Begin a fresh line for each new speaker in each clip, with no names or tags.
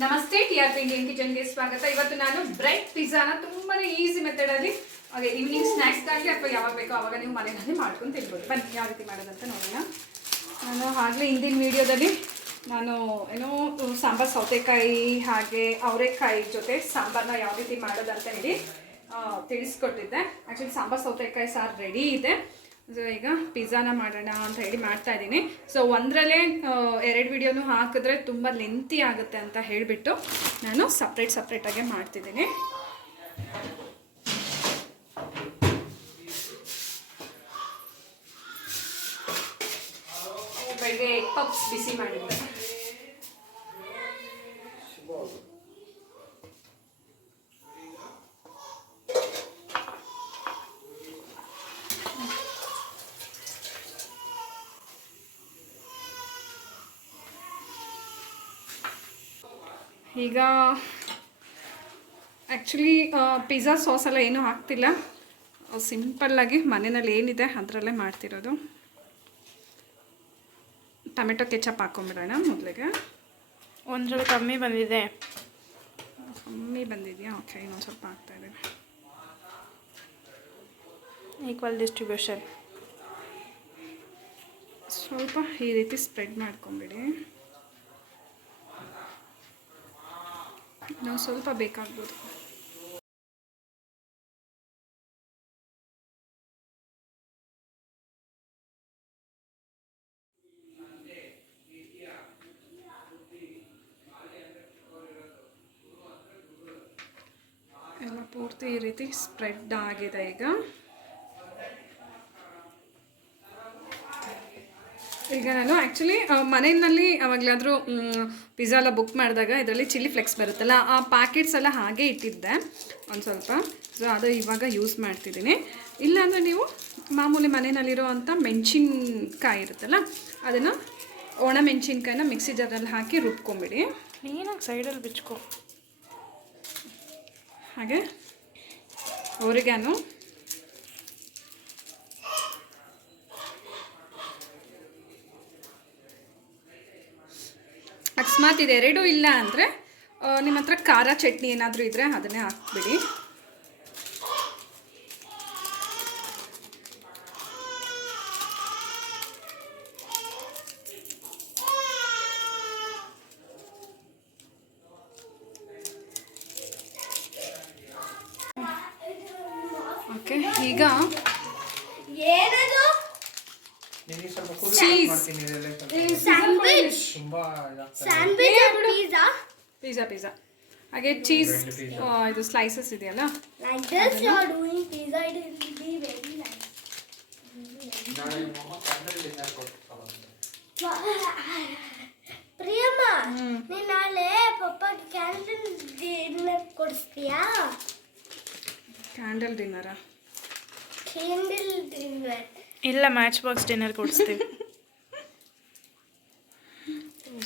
ನಮಸ್ತೆ T R P Indian ಕಿಚನ್ಗೆ ಸ್ವಾಗತ. ಇವತ್ತು ನಾನು ಬ್ರೆಡ್ ಪಿಜ್ಜಾನ ತುಂಬಾನೇ ಈಸಿ ಮೆಥಡಲ್ಲಿ ಹಾಗೆ ಈವ್ನಿಂಗ್ ಸ್ನ್ಯಾಕ್ಸ್ಗಾಗಿ ಅಥವಾ ಯಾವಾಗ ಬೇಕೋ ಅವಾಗ ನೀವು ಮನೆಯಲ್ಲಿ ಮಾಡ್ಕೊಂಡು ತಿನ್ಬೋದು. ಬನ್ನಿ, ಯಾವ ರೀತಿ ಮಾಡೋದಂತ ನೋಡೋಣ. ನಾನು ಆಗಲೇ ಹಿಂದಿನ ವಿಡಿಯೋದಲ್ಲಿ ನಾನು ಏನೋ ಸಾಂಬಾರ್ ಸೌತೆಕಾಯಿ ಹಾಗೆ ಅವರೆಕಾಯಿ ಜೊತೆ ಸಾಂಬಾರನ್ನ ಯಾವ ರೀತಿ ಮಾಡೋದಂತ ಹೇಳಿ ತಿಳಿಸ್ಕೊಟ್ಟಿದ್ದೆ. ಆ್ಯಕ್ಚುಲಿ ಸಾಂಬಾರ್ ಸೌತೆಕಾಯಿ ಸಾರು ರೆಡಿ ಇದೆ. ಸೊ ಈಗ ಪಿಜ್ಜಾನ ಮಾಡೋಣ ಅಂತ ಹೇಳಿ ಮಾಡ್ತಾ ಇದ್ದೀನಿ. ಸೊ ಒಂದರಲ್ಲೇ ಎರಡು ವಿಡಿಯೋನು ಹಾಕಿದ್ರೆ ತುಂಬ ಲೆಂತಿ ಆಗುತ್ತೆ ಅಂತ ಹೇಳಿಬಿಟ್ಟು ನಾನು ಸಪ್ರೇಟ್ ಸಪ್ರೇಟಾಗೆ ಮಾಡ್ತಿದ್ದೀನಿ. ಬೆಳಗ್ಗೆ ಎಗ್ ಪಪ್ಸ್ ಬಿಸಿ ಮಾಡಿದ್ದೆ. ಈಗ ಆ್ಯಕ್ಚುಲಿ ಪಿಜ್ಜಾ ಸಾಸ್ ಎಲ್ಲ ಏನೂ ಹಾಕ್ತಿಲ್ಲ. ಸಿಂಪಲ್ಲಾಗಿ ಮನೆಯಲ್ಲಿ ಏನಿದೆ ಅದರಲ್ಲೇ ಮಾಡ್ತಿರೋದು. ಟೊಮೆಟೊ ಕೆಚಪ್ ಹಾಕೊಂಬಿಡೋಣ ಮೊದಲಿಗೆ.
ಒಂದ್ರಲ್ಲಿ ಕಮ್ಮಿ ಬಂದಿದೆ.
ಕಮ್ಮಿ ಬಂದಿದೆಯಾ? ಓಕೆ ಇನ್ನೊಂದು ಸ್ವಲ್ಪ ಹಾಕ್ತಾ ಇದ್ದೀನಿ.
ಈಕ್ವಲ್ ಡಿಸ್ಟ್ರಿಬ್ಯೂಷನ್
ಸ್ವಲ್ಪ ಈ ರೀತಿ ಸ್ಪ್ರೆಡ್ ಮಾಡ್ಕೊಂಬಿಡಿ. ನಾವು ಸ್ವಲ್ಪ ಬೇಕಾಗ್ಬೋದು. ಎಲ್ಲ ಪೂರ್ತಿ ಈ ರೀತಿ ಸ್ಪ್ರೆಡ್ ಆಗಿದೆ ಈಗ. ಈಗ ನಾನು ಆ್ಯಕ್ಚುಲಿ ಮನೆಯಲ್ಲಿ ಅವಾಗಲಾದರೂ ಪಿಜ್ಜಾ ಎಲ್ಲ ಬುಕ್ ಮಾಡಿದಾಗ ಇದರಲ್ಲಿ ಚಿಲ್ಲಿ ಫ್ಲೆಕ್ಸ್ ಬರುತ್ತಲ್ಲ ಆ ಪ್ಯಾಕೆಟ್ಸ್ ಎಲ್ಲ ಹಾಗೆ ಇಟ್ಟಿದ್ದೆ ಒಂದು ಸ್ವಲ್ಪ. ಸೊ ಅದು ಇವಾಗ ಯೂಸ್ ಮಾಡ್ತಿದ್ದೀನಿ. ಇಲ್ಲಾಂದರೆ ನೀವು ಮಾಮೂಲಿ ಮನೆಯಲ್ಲಿರೋ ಅಂಥ ಮೆಣಸಿನ್ಕಾಯಿ ಇರುತ್ತಲ್ಲ ಅದನ್ನು ಒಣ ಮೆಣಸಿನ್ಕಾಯಿನ ಮಿಕ್ಸಿ ಜಾರಲ್ಲಿ ಹಾಕಿ ರುಬ್ಕೊಂಬಿಡಿ.
ನೀನಾಗಿ ಸೈಡಲ್ಲಿ ಬಿಚ್ಕೊ.
ಹಾಗೆ ಅವ್ರಿಗಾನು ಅಕಸ್ಮಾತ್ ಇದೆರಡೂ ಇಲ್ಲ ಅಂದರೆ ನಿಮ್ಮ ಹತ್ರ ಖಾರ ಚಟ್ನಿ ಏನಾದರೂ ಇದ್ದರೆ ಅದನ್ನೇ ಹಾಕ್ಬಿಡಿ. ಓಕೆ ಈಗ
ನಿಮಗೆ ಸ್ವಲ್ಪ. ಮಾಡ್ತೀನಿ ಇದೆಲ್ಲ ಸ್ವಲ್ಪ.
ಸ್ಯಾಂಡ್ವಿಚ್
ತುಂಬಾ ಇದಾಗ್ತದೆ.
ಸ್ಯಾಂಡ್ವಿಚ್ ಪಿಜ್ಜಾ
ಪಿಜ್ಜಾ ಪಿಜ್ಜಾ ಹಾಗೆ ಚೀಸ್ ಇದು ಸ್ಲೈಸಸ್ ಇದೆಯಲ್ಲ?
Like this you are doing pizza it will be very nice.
ನಾಳೆ ನಿಮ್ಮ ಅಮ್ಮ candle dinner ಕೊಟ್ಟು ತಗೊಂಡ್ರು.
ಪ್ರಿಯಮ್ಮ ನೀನ್ ನಾಳೆ ಪಪ್ಪ ಕ್ಯಾಂಡಲ್ ಡಿನ್ನರ್ ಕೊಡಿಸ್ತೀಯಾ?
ಕ್ಯಾಂಡಲ್ ಡಿನ್ನರಾ
ಕ್ಯಾಂಡಲ್ ಡಿನ್ನರ್
ಇಲ್ಲ ಮ್ಯಾಚ್ ಬಾಕ್ಸ್ ಡಿನ್ನರ್ ಕೊಡಿಸ್ತೀವಿ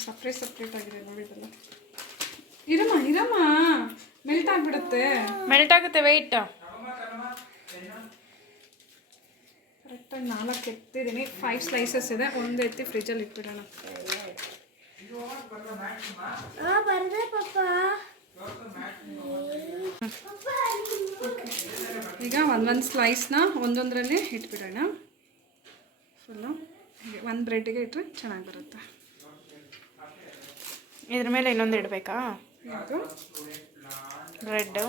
ಸಪ್ರೇಟ್ ಸಪ್ರೇಟ್ ಆಗಿದೆ ನೋಡಿದಲ್ಲ ಇರಮ್ಮ ಇರಮ್ಮ. ಮೆಲ್ಟ್ ಆಗಿಬಿಡುತ್ತೆ.
ಮೆಲ್ಟ್ ಆಗುತ್ತೆ ವೆಯ್ಟ್
ಕರೆಕ್ಟಾಗಿ ನಾಲ್ಕು ಎತ್ತಿದ್ದೀನಿ. ಫೈವ್ ಸ್ಲೈಸಸ್ ಇದೆ. ಒಂದು ಎತ್ತಿ ಫ್ರಿಜ್ಜಲ್ಲಿ ಇಟ್ಬಿಡೋಣ. ಈಗ ಒಂದೊಂದು ಸ್ಲೈಸ್ನ ಒಂದೊಂದರಲ್ಲಿ ಇಟ್ಬಿಡೋಣ. ಒಂದು ಬ್ರೆಡ್ಗೆ ಇಟ್ಟರೆ ಚೆನ್ನಾಗಿ ಬರುತ್ತೆ.
ಇದ್ರ ಮೇಲೆ ಇನ್ನೊಂದು ಇಡಬೇಕಾ?
ಯಾವುದು?
ಬ್ರೆಡ್ಡು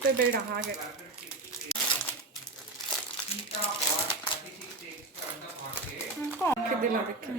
ಬ್ರೆಡ್ ಬೇಡ ಹಾಗೆ. ಹಾಕಿದ್ದಿಲ್ಲ ಅದಕ್ಕೆ.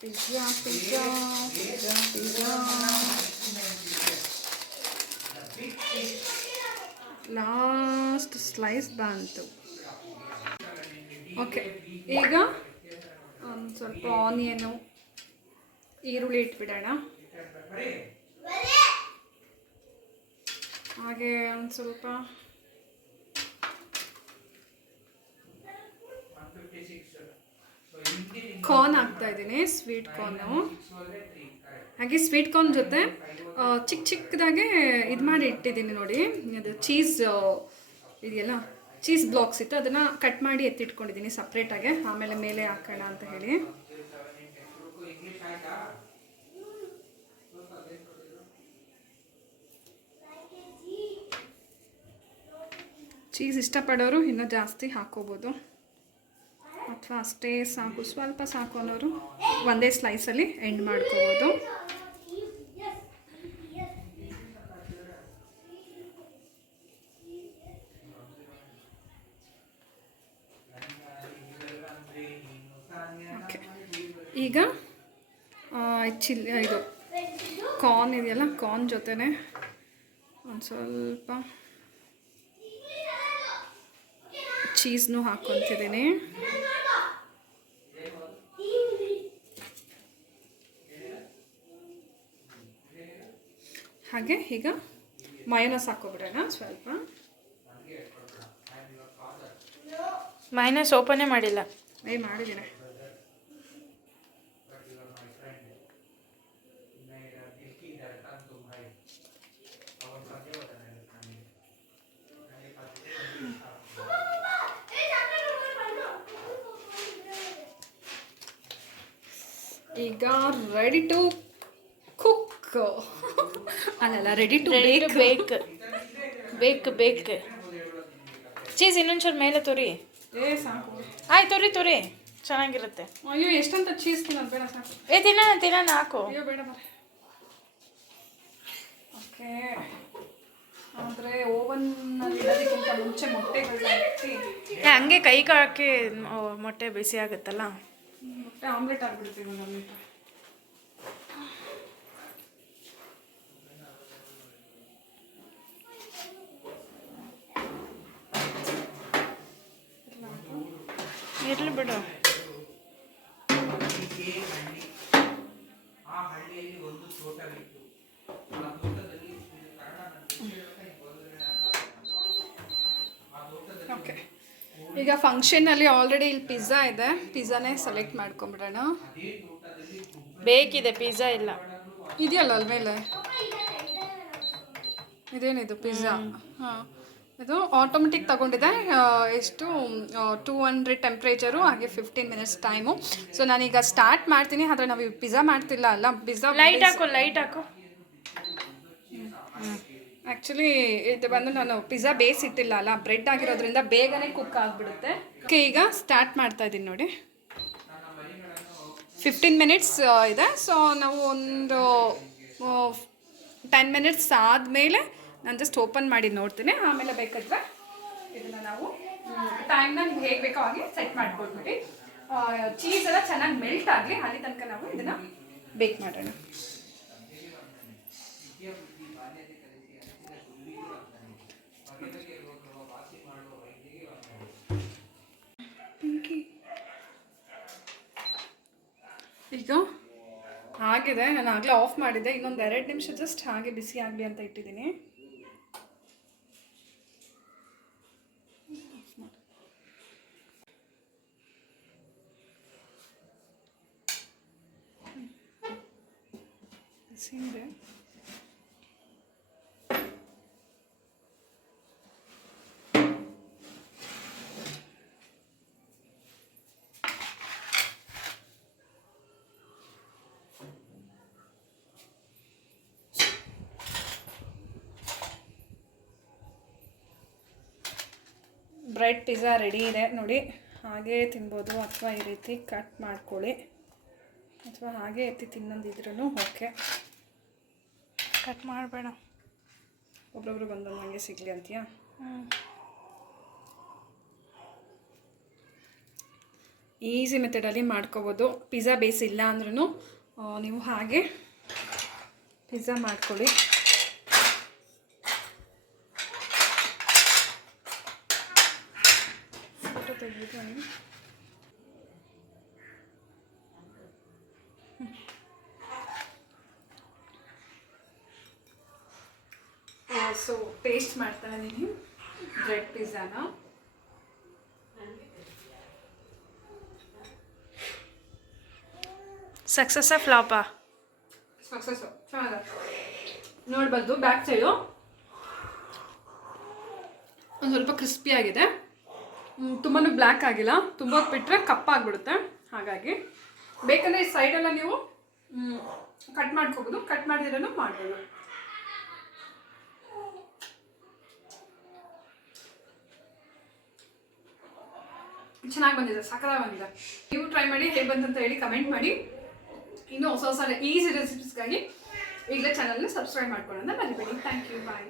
Pizza
pizza pizza pizza last
slice ಬಂತು. ಓಕೆ, ಈಗ ಒಂದು ಸ್ವಲ್ಪ ಆನಿಯನು, ಈರುಳ್ಳಿ ಇಟ್ಬಿಡೋಣ. ಹಾಗೆ ಒಂದು ಸ್ವಲ್ಪ ಕಾರ್ನ್ ಹಾಕ್ತಾ ಇದ್ದೀನಿ ಸ್ವೀಟ್ ಕಾರ್ನು ಹಾಗೆ ಸ್ವೀಟ್ ಕಾರ್ನ್ ಜೊತೆ ಚಿಕ್ಕ ಚಿಕ್ಕದಾಗೆ ಇದು ಮಾಡಿ ಇಟ್ಟಿದ್ದೀನಿ ನೋಡಿ. ಅದು ಚೀಸ್ ಇದೆಯಲ್ಲ ಚೀಸ್ ಬ್ಲಾಕ್ಸ್ ಇತ್ತು, ಅದನ್ನು ಕಟ್ ಮಾಡಿ ಎತ್ತಿಟ್ಕೊಂಡಿದ್ದೀನಿ ಸಪ್ರೇಟಾಗೆ ಆಮೇಲೆ ಮೇಲೆ ಹಾಕೋಣ ಅಂತ ಹೇಳಿ. ಚೀಸ್ ಇಷ್ಟಪಡೋರು ಇನ್ನೂ ಜಾಸ್ತಿ ಹಾಕೋಬೋದು. ಅಥವಾ ಅಷ್ಟೇ ಸಾಕು, ಸ್ವಲ್ಪ ಸಾಕು ಅನ್ನೋರು ಒಂದೇ ಸ್ಲೈಸಲ್ಲಿ ಎಂಡ್ ಮಾಡ್ಕೋಬೋದು. ಓಕೆ ಈಗ ಚಿಲ್ಲಿ ಇದು ಕಾರ್ನ್ ಇದೆಯಲ್ಲ ಕಾರ್ನ್ ಜೊತೆನೆ ಒಂದು ಸ್ವಲ್ಪ ಚೀಸ್ನು ಹಾಕ್ಕೊತಿದ್ದೀನಿ ಹಾಗೆ ಈಗ ಮೈನಸ್ ಹಾಕೋಬಿಡೋಣ ಸ್ವಲ್ಪ.
ಮೈನಸ್ ಓಪನೇ ಮಾಡಿಲ್ಲ.
ಏ ಮಾಡಿದ್ದೀನಿ ಈಗ ರೆಡಿ ಟು ಅಲ್ಲಲ್ಲ ready to bake
bake bake ಬೇಕ್ ಚೀಸ್ ಇನ್ನೊಂಚೂರು ಮೇಲೆ ತೋರಿ.
ಏ ಸಾಕು.
ಆಯ್ತು ತೋರಿ ತೋರಿ. ಚೆನ್ನಾಗಿರುತ್ತೆ.
ಅಯ್ಯೋ ಎಷ್ಟಂತ ಚೀಸ್ ತಿನ್ನೋದು? ಬೇಡ ಸಾಕು.
ಏ ತಿನ್ನ ತಿನ್ನ ಹಾಕು
ಅಯ್ಯೋ ಬೇಡ ಬರ ಓಕೆ. ಆದರೆ ಓವನ್ನಲ್ಲಿ ಇಡೋದಕ್ಕಿಂತ ಮುಂಚೆ ಮೊಟ್ಟೆಗಳನ್ನ
ಏ, ಹಂಗೆ ಕೈ ಹಾಕಿ ಮೊಟ್ಟೆ ಬಿಸಿ ಆಗುತ್ತಲ್ಲ?
ಮೊಟ್ಟೆ ಆಮ್ಲೆಟ್ ಆಗಿಬಿಡ್ತೀವಿ ಒಂದು ಆಮ್ಲೆಟ್
ಇರ್ಲಿ ಬಿಡು
ಆ ಹಳ್ಳಿಯಲ್ಲಿ ಒಂದು ತೋಟವಿತ್ತು ಆ ತೋಟದಲ್ಲಿ ಕನ್ನಡ ಆ ಬಿಡು.
ಓಕೆ ಈಗ ಫಂಕ್ಷನಲ್ಲಿ ಆಲ್ರೆಡಿ ಇಲ್ಲಿ ಪಿಜ್ಜಾ ಇದೆ. ಪಿಜ್ಜಾನೇ ಸೆಲೆಕ್ಟ್ ಮಾಡ್ಕೊಂಬಿಡೋಣ
ಬೇಕಿದೆ ಪಿಜ್ಜಾ ಇಲ್ಲ.
ಇದೆಯಲ್ಲ ಅಲ್ಲಿ ಮೇಲೆ ಇದೇನಿದು ಪಿಜ್ಜಾ ಹಾಂ. ಇದು ಆಟೋಮೆಟಿಕ್ ತಗೊಂಡಿದೆ. ಎಷ್ಟು ಟೂ ಹಂಡ್ರೆಡ್ ಟೆಂಪ್ರೇಚರು ಹಾಗೆ ಫಿಫ್ಟೀನ್ ಮಿನಿಟ್ಸ್ ಟೈಮು ಸೊ ನಾನೀಗ ಸ್ಟಾರ್ಟ್ ಮಾಡ್ತೀನಿ. ಆದರೆ ನಾವು ಪಿಜ್ಜಾ ಮಾಡ್ತಿಲ್ಲ ಅಲ್ಲ? ಪಿಜ್ಜಾ
ಲೈಟ್ ಹಾಕು ಲೈಟ್ ಹಾಕು.
ಆ್ಯಕ್ಚುಲಿ ಇದು ಬಂದು ನಾನು ಪಿಜ್ಜಾ ಬೇಸ್ ಇಟ್ಟಿಲ್ಲ ಅಲ್ಲ? ಬ್ರೆಡ್ ಆಗಿರೋದ್ರಿಂದ ಬೇಗನೆ ಕುಕ್ ಆಗಿಬಿಡುತ್ತೆ. ಓಕೆ ಈಗ ಸ್ಟಾರ್ಟ್ ಮಾಡ್ತಾ ಇದ್ದೀನಿ ನೋಡಿ. ಫಿಫ್ಟೀನ್ ಮಿನಿಟ್ಸ್ ಇದೆ. ಸೊ ನಾವು ಒಂದು ಟೆನ್ ಮಿನಿಟ್ಸ್ ಆದಮೇಲೆ ನಾನು ಜಸ್ಟ್ ಓಪನ್ ಮಾಡಿ ನೋಡ್ತೀನಿ. ಆಮೇಲೆ ಬೇಕಾದ್ರೆ ಇದನ್ನು ನಾವು ಟೈಮ್ನ ನೀವು ಹೇಗೆ ಬೇಕೋ ಹಾಗೆ ಸೆಟ್ ಮಾಡ್ಕೊಳ್ಬಿಟ್ಟು ಚೀಸ್ ಎಲ್ಲ ಚೆನ್ನಾಗಿ ಮೆಲ್ಟ್ ಆಗಲಿ, ಅಲ್ಲಿ ತನಕ ನಾವು ಇದನ್ನು ಬೇಕ್ ಮಾಡೋಣ. ಈಗ ಆಗಿದೆ. ನಾನು ಆಗಲೇ ಆಫ್ ಮಾಡಿದ್ದೆ. ಇನ್ನೊಂದು ಎರಡು ನಿಮಿಷ ಜಸ್ಟ್ ಹಾಗೆ ಬಿಸಿ ಆಗಲಿ ಅಂತ ಇಟ್ಟಿದ್ದೀನಿ. ಇದೆ ಬ್ರೆಡ್ ಪಿಜ್ಜಾ ರೆಡಿ ಇದೆ ನೋಡಿ. ಹಾಗೇ ತಿನ್ಬೋದು ಅಥವಾ ಈ ರೀತಿ ಕಟ್ ಮಾಡ್ಕೊಳ್ಳಿ. ಅಥವಾ ಹಾಗೆ ಎತ್ತಿ ತಿನ್ನೋದಿದ್ರೂ ಓಕೆ.
ಕಟ್ ಮಾಡಬೇಡ.
ಒಬ್ಬೊಬ್ರು ಒಂದೊಂದು ಹಂಗೆ ಸಿಗಲಿ ಅಂತೀಯ? ಈಸಿ ಮೆಥಡಲ್ಲಿ ಮಾಡ್ಕೋಬೋದು. ಪಿಜ್ಜಾ ಬೇಸ್ ಇಲ್ಲ ಅಂದ್ರೂ ನೀವು ಹಾಗೆ ಪಿಜ್ಜಾ ಮಾಡ್ಕೊಳ್ಳಿ.
ತೆಗೆದು
ಸೊ ಟೇಸ್ಟ್ ಮಾಡ್ತಾ ಇದ್ದೀನಿ ಬ್ರೆಡ್ ಪಿಜ್ಜಾನ
ಸಕ್ಸಸ್ಸಾ ಫ್ಲಾಪಾ
ಸಕ್ಸಸ್ಸು ಚೆನ್ನಾಗ ನೋಡ್ಬೋದು ಬ್ಯಾಕ್ ಸೈಡು ಒಂದು ಸ್ವಲ್ಪ ಕ್ರಿಸ್ಪಿ ಆಗಿದೆ. ತುಂಬಾ ಬ್ಲ್ಯಾಕ್ ಆಗಿಲ್ಲ. ತುಂಬ ಬಿಟ್ಟರೆ ಕಪ್ಪಾಗ್ಬಿಡುತ್ತೆ ಹಾಗಾಗಿ ಬೇಕಂದರೆ ಈ ಸೈಡೆಲ್ಲ ನೀವು ಕಟ್ ಮಾಡ್ಕೋಬೋದು. ಕಟ್ ಮಾಡಿದ್ರೂ ಮಾಡ್ಬೋದು. ಚೆನ್ನಾಗಿ ಬಂದಿದೆ ಸಕಲ ಬಂದಿದೆ. ನೀವು ಟ್ರೈ ಮಾಡಿ, ಹೇಗೆ ಬಂತಂತ ಹೇಳಿ ಕಮೆಂಟ್ ಮಾಡಿ. ಇನ್ನೂ ಹೊಸ ಹೊಸ ಈಸಿ ರೆಸಿಪೀಸ್ಗಾಗಿ ಈಗಲೇ ಚಾನಲ್ನ ಸಬ್ಸ್ಕ್ರೈಬ್ ಮಾಡ್ಕೊಳ್ಳೋಣ ಮರಿಬೇಡಿ. Thank you bye